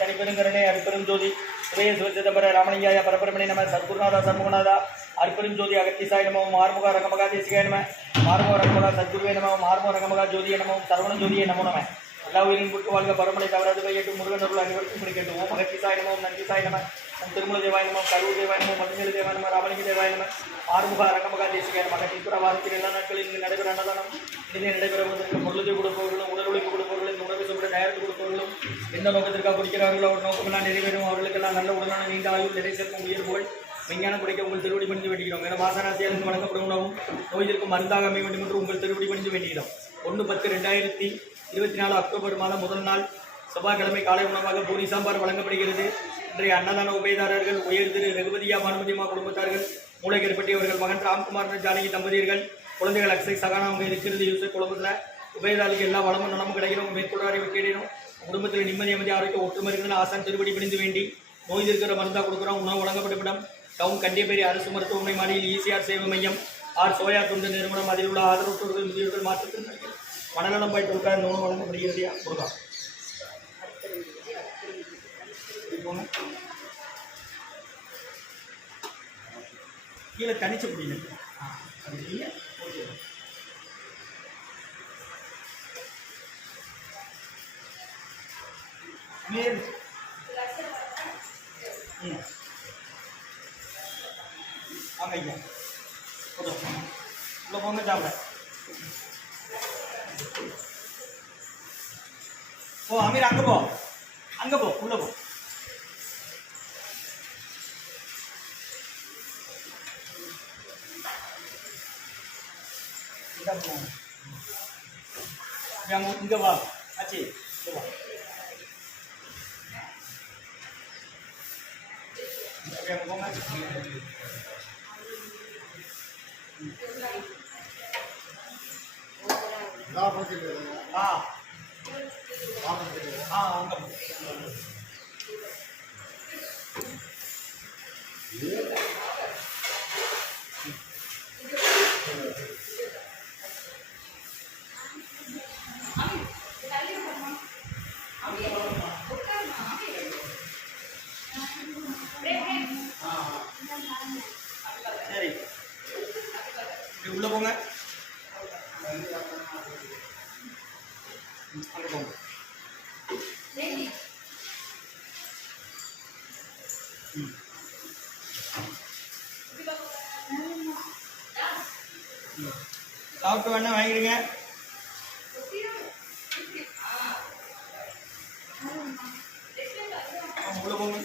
தனிப்பெருங்கருணை அருட்பெருஞ்சோதி உதய சிவசிதம்பர ராமலிங்காய பரபரமணி நம சத்குருநாதா சண்முகநாதா அருட்பெருஞ்சோதி அகத்தீசாய நமவும் மார்முக ரகமகா தேசிகாய நம மார்முக ரகமகா சத்குருவே நமவும் மார்முக ரகமகா ஜோதிய நமவும் சரவண ஜோதியை நமோ நம எல்லா உயிரின் புட்டு வாழ்க பரமனை தவறாது வையட்டும் முருகன் அருள் அனைவருக்கும் கிடைக்கட்டும் ஓம் அகத்தீசாய நமவும் நந்திசாய நம திருமல தேவாய நம கரூர் தேவாய நம மஞ்சள் தேவாய நம ராமலிங்க தேவாய நம ஆறுமுக ரகமகா தேசிகாய நம திப்புர வாரத்தில் எல்லா நாட்களில் இங்கு நடைபெற அன்னதானம் இனிதே நடைபெறுவதற்கு பொருளத்தை கொடுப்பவர்களும் உடல் உழைப்பு கொடுப்பவர்களும் இந்த உணவு சொல்ற தயாரித்து கொடுப்பவர்களும் எந்த நோக்கத்திற்காக குடிக்கிறார்களோ அவர் நோக்கமெல்லாம் நிறைவேறும் அவர்களுக்கெல்லாம் நல்ல உடலான நீண்ட ஆயுள் நிறை சேர்க்கும் உயிர் புகழ் விஞ்ஞானம் குடிக்க உங்கள் திருவடி பணிந்து வேண்டுகிறோம் என வாசனாசியாருக்கு வழங்கப்படும் உணவும் நோய்திற்கும் மருந்தாக அமைய வேண்டும் என்று உங்கள் திருவடி பணிந்து வேண்டுகிறோம் 1/10/2024 அக்டோபர் மாதம் முதல் நாள் செவ்வாய்க்கிழமை காலை உணவாக பூரி சாம்பார் வழங்கப்படுகிறது. இன்றைய அன்னதான உபயதாரர்கள் உயர் திரு ரகுபதியா பானுமதிமா குடும்பத்தார்கள் மூளைக்கருப்பட்டியவர்கள் மகன் ராம்குமார் ஜானகி தம்பதியர்கள் குழந்தைகள் அக்ஷய் சகானா அவங்க இருக்கிறது யூசப் குடும்பத்தில் உபயதாரர்களுக்கு எல்லா வளமும் நலமும் கிடைக்கிறோம் மேற்கொள்ளாரை கேடணும் குடும்பத்தில் நிம்மதி அமைதி ஆரோக்கிய ஒற்றுமை இருக்கிறது ஆசான் திருப்படி பிடிந்து வேண்டி நோய் இருக்கிற மருந்தாக கொடுக்குறோம் உணவு வழங்கப்படும் டவுன் கண்டியப்பேரி அரசு மருத்துவமனை மாடியில் ஈசிஆர் சேவை மையம் ஆர் சோயா தொண்டு நிறுவனம் அதில் உள்ள ஆதரவற்றோர்கள் முதியோர்கள் மாற்றத்திற்கு மனநலம் போயிட்டு இருக்க இந்த உணவு வழங்கப்படுகிறது கொடுக்கலாம் கீழே தனிச்சு முடியல வாங்க ஐயா உள்ள போங்க சாப்பிட ஓ அமீர் அங்கே போ உள்ள போ இங்க வா ஆச்சி இங்க வா சரி உள்ள போங்க சாப்பிட்டு வேணா வாங்கிடுங்க உள்ள போங்க